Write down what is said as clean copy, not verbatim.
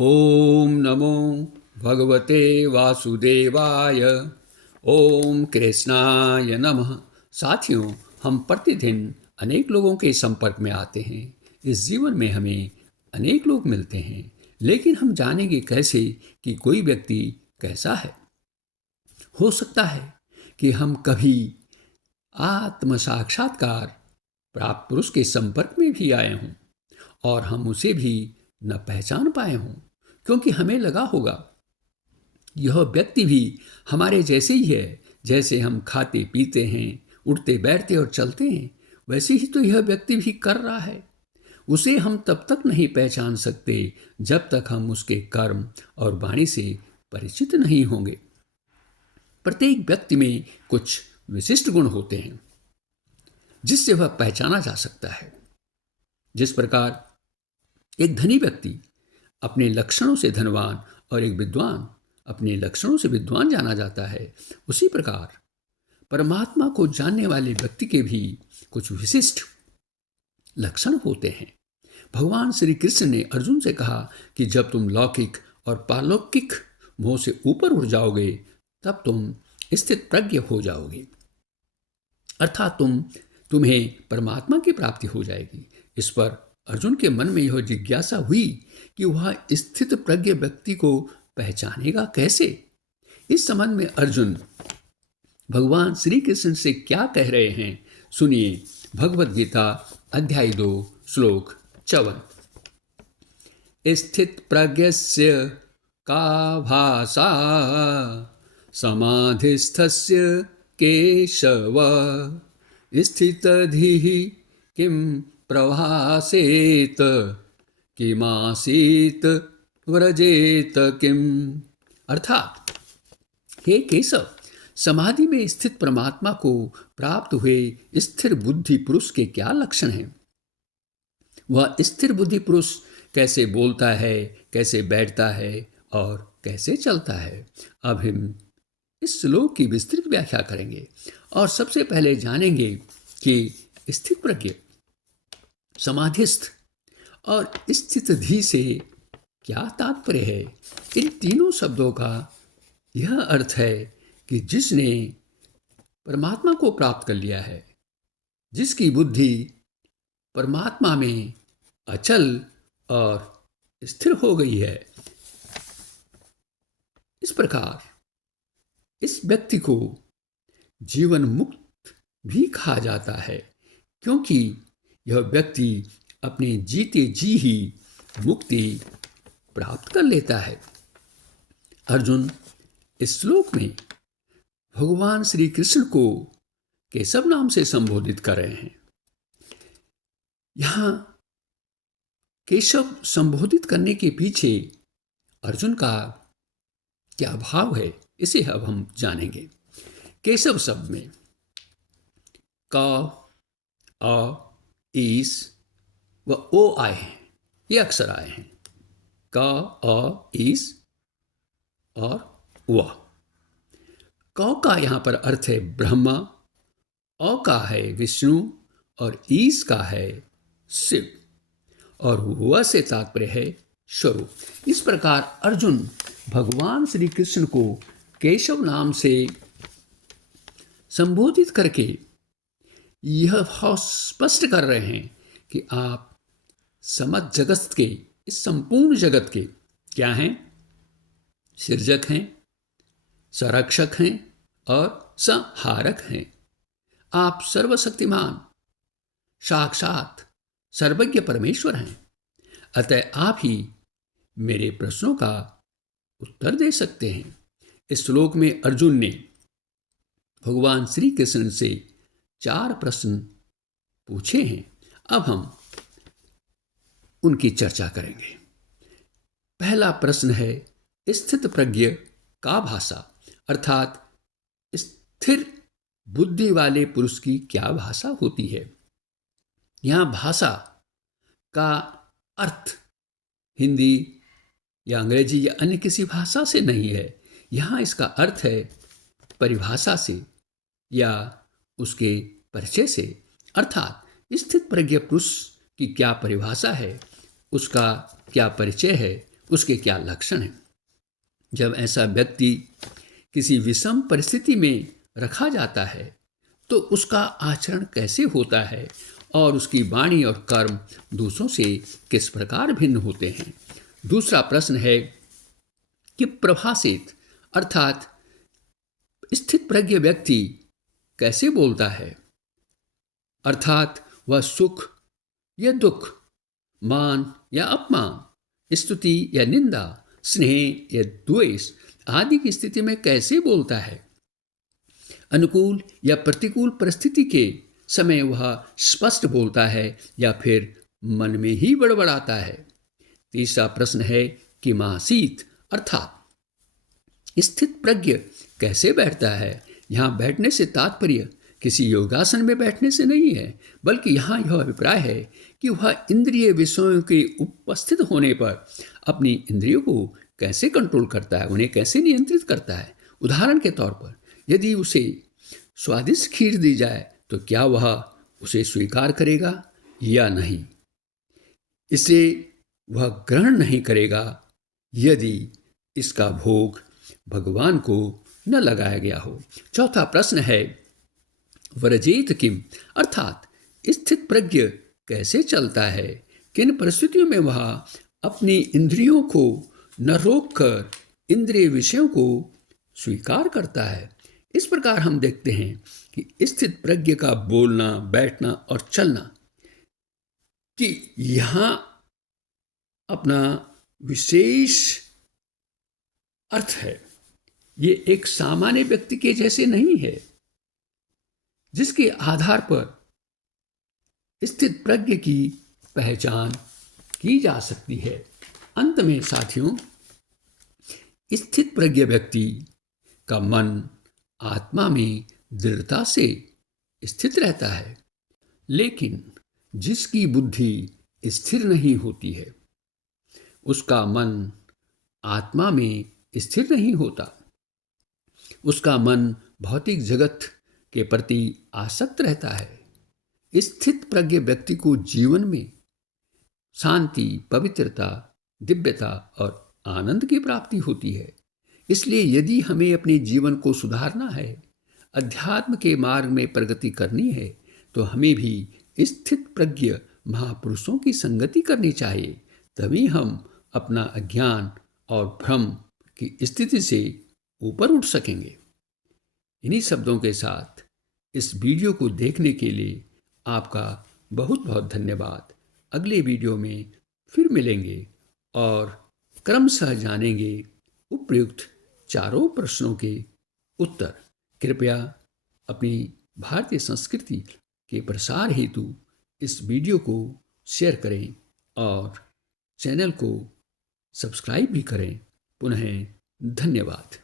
ओम नमो भगवते वासुदेवाय। ओम कृष्णाय नमः। साथियों, हम प्रतिदिन अनेक लोगों के संपर्क में आते हैं। इस जीवन में हमें अनेक लोग मिलते हैं, लेकिन हम जानेंगे कैसे कि कोई व्यक्ति कैसा है। हो सकता है कि हम कभी आत्म साक्षात्कार प्राप्त पुरुष के संपर्क में भी आए हों और हम उसे भी न पहचान पाए हों, क्योंकि हमें लगा होगा यह व्यक्ति भी हमारे जैसे ही है। जैसे हम खाते पीते हैं, उठते बैठते और चलते हैं, वैसे ही तो यह व्यक्ति भी कर रहा है। उसे हम तब तक नहीं पहचान सकते जब तक हम उसके कर्म और वाणी से परिचित नहीं होंगे। प्रत्येक व्यक्ति में कुछ विशिष्ट गुण होते हैं जिससे वह पहचाना जा सकता है। जिस प्रकार एक धनी व्यक्ति अपने लक्षणों से धनवान और एक विद्वान अपने लक्षणों से विद्वान जाना जाता है, उसी प्रकार परमात्मा को जानने वाले व्यक्ति के भी कुछ विशिष्ट लक्षण होते हैं। भगवान श्री कृष्ण ने अर्जुन से कहा कि जब तुम लौकिक और पारलौकिक मोह से ऊपर उठ जाओगे तब तुम स्थित प्रज्ञ हो जाओगे, अर्थात तुम्हें परमात्मा की प्राप्ति हो जाएगी। इस पर अर्जुन के मन में यह जिज्ञासा हुई कि वह स्थित प्रज्ञ व्यक्ति को पहचानेगा कैसे। इस संबंध में अर्जुन भगवान श्री कृष्ण से क्या कह रहे हैं, सुनिए। भगवद गीता अध्याय 2 श्लोक 54। स्थित प्रज्ञस्य का भाषा समाधिस्थस्य केशव स्थितधिः किं प्रभासेत किमासीत व्रजेत किम। अर्थात, हे केशव, समाधि में स्थित परमात्मा को प्राप्त हुए स्थिर बुद्धि पुरुष के क्या लक्षण हैं? वह स्थिर बुद्धि पुरुष कैसे बोलता है, कैसे बैठता है और कैसे चलता है? अब हम इस श्लोक की विस्तृत व्याख्या करेंगे और सबसे पहले जानेंगे कि स्थित प्रज्ञ, समाधिस्थ और स्थितधि से क्या तात्पर्य है। इन तीनों शब्दों का यह अर्थ है कि जिसने परमात्मा को प्राप्त कर लिया है, जिसकी बुद्धि परमात्मा में अचल और स्थिर हो गई है। इस प्रकार इस व्यक्ति को जीवन मुक्त भी कहा जाता है, क्योंकि यह व्यक्ति अपने जीते जी ही मुक्ति प्राप्त कर लेता है। अर्जुन इस श्लोक में भगवान श्री कृष्ण को केशव नाम से संबोधित कर रहे हैं। यहां केशव संबोधित करने के पीछे अर्जुन का क्या भाव है, इसे अब हम जानेंगे। केशव शब्द में क, अ, ईस व ओ आए हैं। ये अक्षर आए हैं, क, अ, ईस और व। क का यहाँ पर अर्थ है ब्रह्मा, अ का है विष्णु और ईस का है शिव और व से तात्पर्य है स्वरूप। इस प्रकार अर्जुन भगवान श्री कृष्ण को केशव नाम से संबोधित करके यह भाव स्पष्ट कर रहे हैं कि आप समस्त जगत के, इस संपूर्ण जगत के क्या हैं? सृजक हैं, संरक्षक हैं और संहारक हैं। आप सर्वशक्तिमान, साक्षात सर्वज्ञ परमेश्वर हैं। अतः आप ही मेरे प्रश्नों का उत्तर दे सकते हैं। इस श्लोक में अर्जुन ने भगवान श्री कृष्ण से 4 प्रश्न पूछे हैं। अब हम उनकी चर्चा करेंगे। पहला प्रश्न है स्थित प्रज्ञ का भाषा, अर्थात स्थिर बुद्धि वाले पुरुष की क्या भाषा होती है। यहां भाषा का अर्थ हिंदी या अंग्रेजी या अन्य किसी भाषा से नहीं है। यहां इसका अर्थ है परिभाषा से या उसके परिचय से, अर्थात स्थित प्रज्ञ पुरुष की क्या परिभाषा है, उसका क्या परिचय है, उसके क्या लक्षण हैं। जब ऐसा व्यक्ति किसी विषम परिस्थिति में रखा जाता है तो उसका आचरण कैसे होता है और उसकी वाणी और कर्म दूसरों से किस प्रकार भिन्न होते हैं। दूसरा प्रश्न है कि प्रभाषित अर्थात स्थित प्रज्ञ व्यक्ति कैसे बोलता है, अर्थात वह सुख या दुख, मान या अपमान, स्तुति या निंदा, स्नेह या द्वेष आदि की स्थिति में कैसे बोलता है। अनुकूल या प्रतिकूल परिस्थिति के समय वह स्पष्ट बोलता है या फिर मन में ही बड़बड़ाता है। तीसरा प्रश्न है कि मासीत अर्थात स्थित प्रज्ञ कैसे बैठता है। यहाँ बैठने से तात्पर्य किसी योगासन में बैठने से नहीं है, बल्कि यहाँ यह अभिप्राय है कि वह इंद्रिय विषयों के उपस्थित होने पर अपनी इंद्रियों को कैसे कंट्रोल करता है, उन्हें कैसे नियंत्रित करता है। उदाहरण के तौर पर यदि उसे स्वादिष्ट खीर दी जाए तो क्या वह उसे स्वीकार करेगा या नहीं। इसे वह ग्रहण नहीं करेगा यदि इसका भोग भगवान को न लगाया गया हो। चौथा प्रश्न है व्रजेत किम अर्थात स्थित प्रज्ञ कैसे चलता है, किन परिस्थितियों में वह अपनी इंद्रियों को न रोककर इंद्रिय विषयों को स्वीकार करता है। इस प्रकार हम देखते हैं कि स्थित प्रज्ञ का बोलना, बैठना और चलना कि यहाँ अपना विशेष अर्थ है। ये एक सामान्य व्यक्ति के जैसे नहीं है जिसके आधार पर स्थित प्रज्ञ की पहचान की जा सकती है। अंत में साथियों, स्थित प्रज्ञ व्यक्ति का मन आत्मा में दृढ़ता से स्थित रहता है, लेकिन जिसकी बुद्धि स्थिर नहीं होती है उसका मन आत्मा में स्थिर नहीं होता। उसका मन भौतिक जगत के प्रति आसक्त रहता है। स्थित प्रज्ञ व्यक्ति को जीवन में शांति, पवित्रता, दिव्यता और आनंद की प्राप्ति होती है। इसलिए यदि हमें अपने जीवन को सुधारना है, अध्यात्म के मार्ग में प्रगति करनी है, तो हमें भी स्थित प्रज्ञ महापुरुषों की संगति करनी चाहिए। तभी हम अपना अज्ञान और भ्रम की स्थिति से ऊपर उठ सकेंगे। इन्हीं शब्दों के साथ इस वीडियो को देखने के लिए आपका बहुत बहुत धन्यवाद। अगले वीडियो में फिर मिलेंगे और क्रमशः जानेंगे उपयुक्त चारों प्रश्नों के उत्तर। कृपया अपनी भारतीय संस्कृति के प्रसार हेतु इस वीडियो को शेयर करें और चैनल को सब्सक्राइब भी करें। पुनः धन्यवाद।